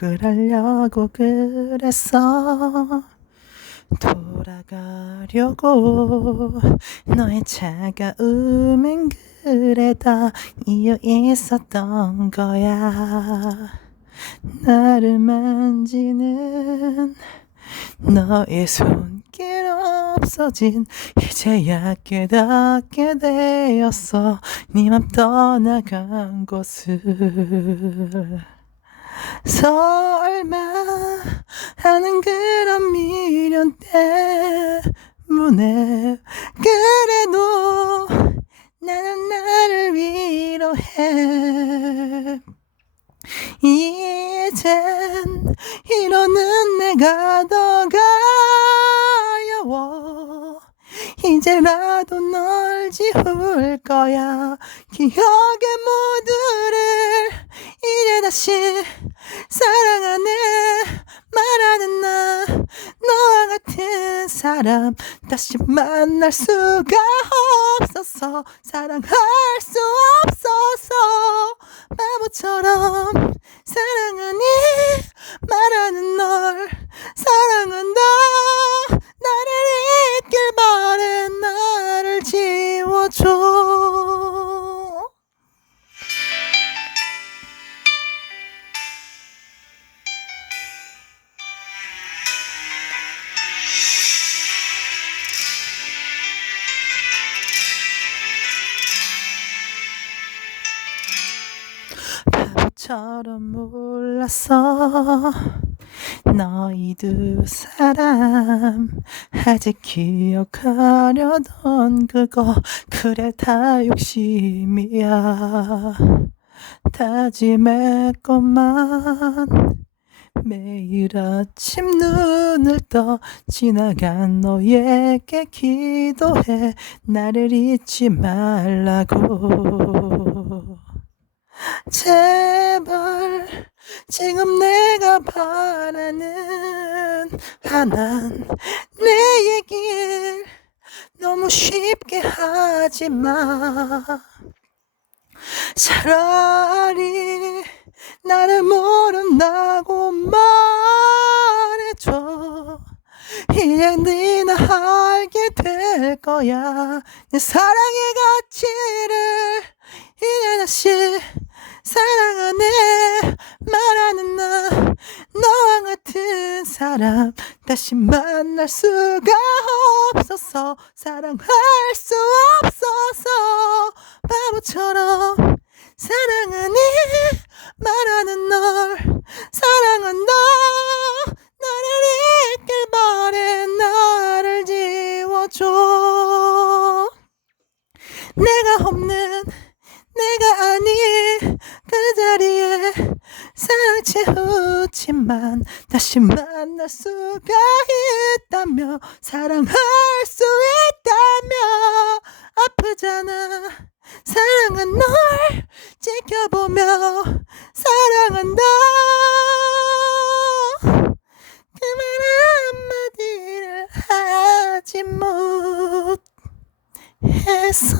그러려고 그랬어. 돌아가려고 너의 차가움엔 그래도 이유 있었던 거야. 나를 만지는 너의 손길 없어진 이제야 깨닫게 되었어. 네 맘 떠나간 곳을 설마 하는 그런 미련 때문에 그래도 나는 나를 위로해. 이젠 이러는 내가 더 가여워. 이제라도 널 지울 거야. 기억의 모두를 이제 다시 사랑하네 말하는 나 너와 같은 사람. 다시 만날 수가 없어서 사랑할 수 없어서. 바보처럼 사랑하니 말하는 널 사랑한다. 나를 잊길 바래 나를 지워줘 처럼 몰랐어. 너희 두 사람 아직 기억하려던 그거 그래 다 욕심이야. 다짐했건만 매일 아침 눈을 떠 지나간 너에게 기도해. 나를 잊지 말라고 제발 지금 내가 바라는 하난 내 얘길 너무 쉽게 하지 마. 차라리 나를 모른다고 말해줘. 이제 네나 알게 될 거야. 내 사랑의 가치를 이제 다시 사랑하네. 말하는 나 너와 같은 사람. 다시 만날 수가 없어서 사랑할 수 없어서 바보처럼 사랑하니. 말하는 널 사랑한다 나를 잊길 바래 나를 지워줘. 내가 없는 채우지만 다시 만날 수가 있다며 사랑할 수 있다며. 아프잖아. 사랑한 널 지켜보며 사랑한다 그말 한마디를 하지 못해서